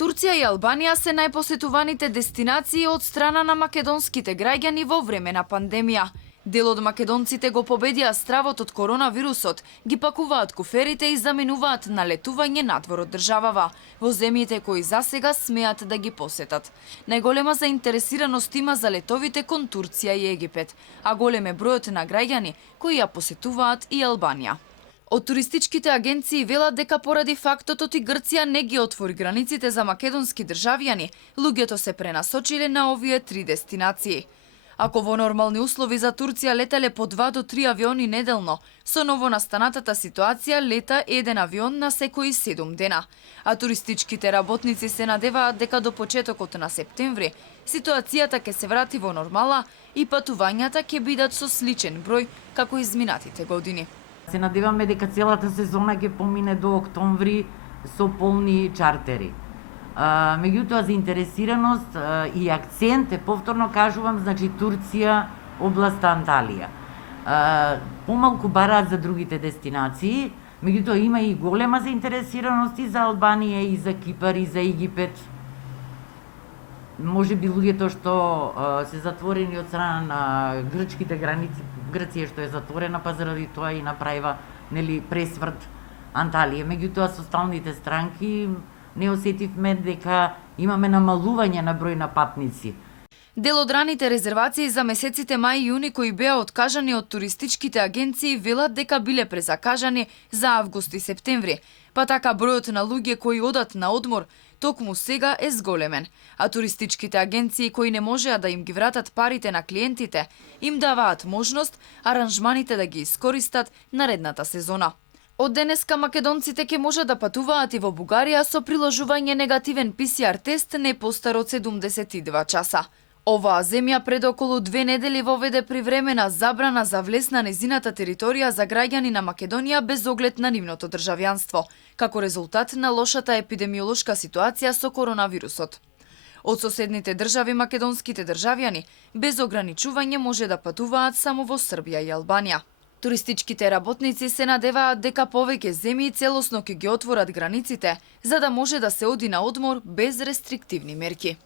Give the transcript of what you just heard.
Турција и Албанија се најпосетуваните дестинации од страна на македонските граѓани во време на пандемија. Дел од македонците го победија стравот од коронавирусот, ги пакуваат куферите и заменуваат на летување надвор од државава, во земјите кои засега смеат да ги посетат. Најголема заинтересираност има за летовите кон Турција и Египет, а голем е бројот на граѓани кои ја посетуваат и Албанија. Од туристичките агенции велат дека поради фактот и Грција не ги отвори границите за македонски државјани, луѓето се пренасочиле на овие три дестинации. Ако во нормални услови за Турција летеле по 2 до 3 авиони неделно, со новонастанатата ситуација лета еден авион на секои 7 дена. А туристичките работници се надеваат дека до почетокот на септември ситуацијата ќе се врати во нормала и патувањата ќе бидат со сличен број како изминатите години. Се надеваме дека целата сезона ќе помине до октомври со полни чартери. Меѓутоа, заинтересираност и акцент е, повторно кажувам, значи Турција, областа Анталија. Помалку бараат за другите дестинации, меѓутоа има и голема заинтересираност и за Албанија, и за Кипар, и за Египет. Може би луѓето што се затворени од страна на грчките граници, Грција што е затворена, па заради тоа и направива пресврт Анталија. Меѓутоа со сталните странки не осетивме дека имаме намалување на број на патници. Дел од раните резервации за месеците мај и јуни кои беа откажани од туристичките агенции велат дека биле презакажани за август и септември, па така бројот на луѓе кои одат на одмор токму сега е зголемен, а туристичките агенции кои не можеа да им ги вратат парите на клиентите, им даваат можност аранжманите да ги искористат наредната сезона. Од денеска македонците ќе можат да патуваат и во Бугарија со приложување негативен PCR тест не постар од 72 часа. Оваа земја пред околу 2 недели воведе привремена забрана за влез на незината територија за граѓани на Македонија без оглед на нивното државјанство, како резултат на лошата епидемиолошка ситуација со коронавирусот. Од соседните држави македонските државјани без ограничување може да патуваат само во Србија и Албанија. Туристичките работници се надеваат дека повеќе земји целосно ќе ги отворат границите, за да може да се оди на одмор без рестриктивни мерки.